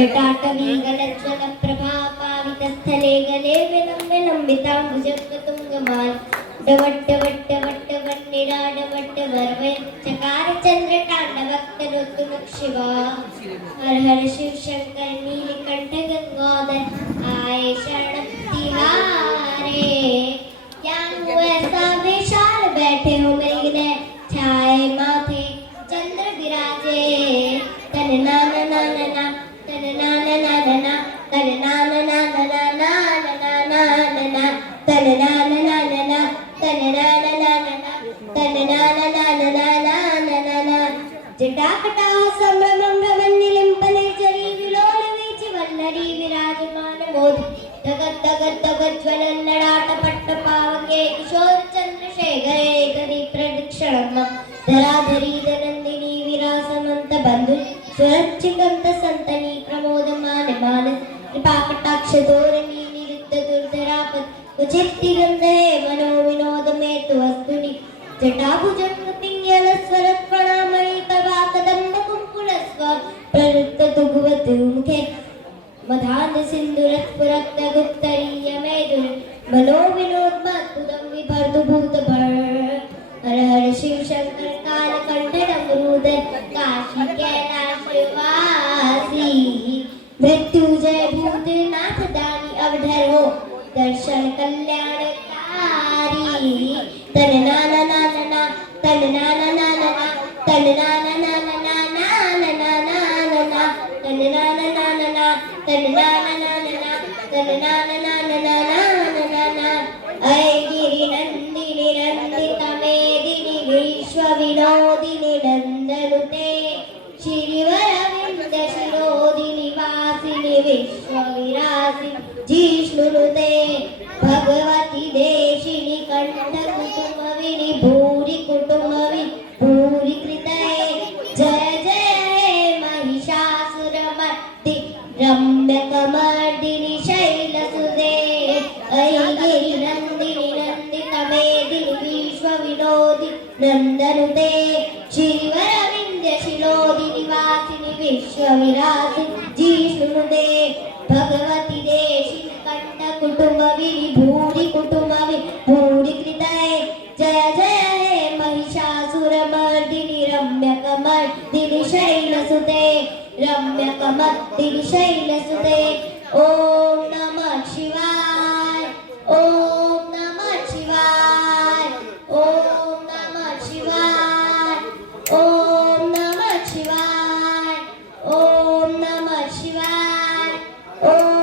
जटाटवीगलज्ज्वलप्रभापावितस्थले गले विलम्बिताम्बुजत्वतुङ्गमाल डवट्टवट्टवट्टवन्निराडवट्टवर्वै चकारचन्द्रताण्डवक्तनोतुमुख शिवा। हर हर शिव शंकर नीलकंठ गंगाधर आए शरण तिहारे। ज्ञान हो ऐसा विशाल बैठे हो मृगने छाए माथे चंद्र विराजे। तन नाना नाना ना तन नाना नाना ना तन नाना नाना ना नाना नाना तन नाना नाना ना तन नाना नाना ना तन नाना नाना नाना जटाकटा संभ्रमं भ्रमन्निलिम्पने चरी विलोल वीचि वल्लरी विराजमान मोद तगत तगत तगत ज्वलन्नडाटपट्टपावके किशोर चन्द्रशेखरे कदि प्रदक्षिणम् धराधरी दनन्दिनी विरासमन्त बन्धु स्वरचिकंत संतनी प्रमोदमान मानस कृपाकटाक्ष धोरणी निरुद्ध दुर्धरापत उचित्ति गंधे मनो विनोद में तु वस्तुनि जटाभुजं पिंगल स्वरत प्रणामणि तवा कदम्ब कुंकुलस्व प्रवृत्त तुगवतु मुखे मधान सिंधुरत पुरक्त गुप्तरीय मेदुर मनो विनोद मद्भुतम विभर्दु भूत भर। हर हर शिव शंकर कालकंठ डमरूधर काशी कैलाशवासी मृत्युजय भूतनाथ दानी अवधर हो दर्शन कल्याणकारी। तन नाना नाना ना तन नाना नाना ना तन नाना नाना ना नाना नाना तन नाना नाना ना तन नाना नाना ना तन नाना नाना नाना अय गिरि नंदिनी नंदिता मेदिनी विश्व विनोदिनी नंदनुते श्रीवरविंद शिरोदिनी वासिनी विश्व विरासि जिष्णुनुते भगवती देशिनी कंठ कुटुंबविनी भूरि कुटुंबवि भूरि कृतये जय जय महिषासुरमर्दि रम्यकमर्दिनि शैलसुते अयगिरि नंदिनि नंदिता मेदिनि विश्व विनोदि नंदनुते श्रीवरविंद शिरोदिनि वासिनि विश्व विरासि जिष्णुनुते भगवती देशिनि कंठ कुटुंबविनि भूरि कुटुंबवि भूरि कृतये जय जय हे महिषासुरमर्दिनि रम्यकमर्दिनि शैलसुते रम्यकमर्दिनि शैलसुते। ओम नमः शिवाय ओम नमः शिवाय ओम नमः शिवाय ओम नमः शिवाय ओम नमः शिवाय ओम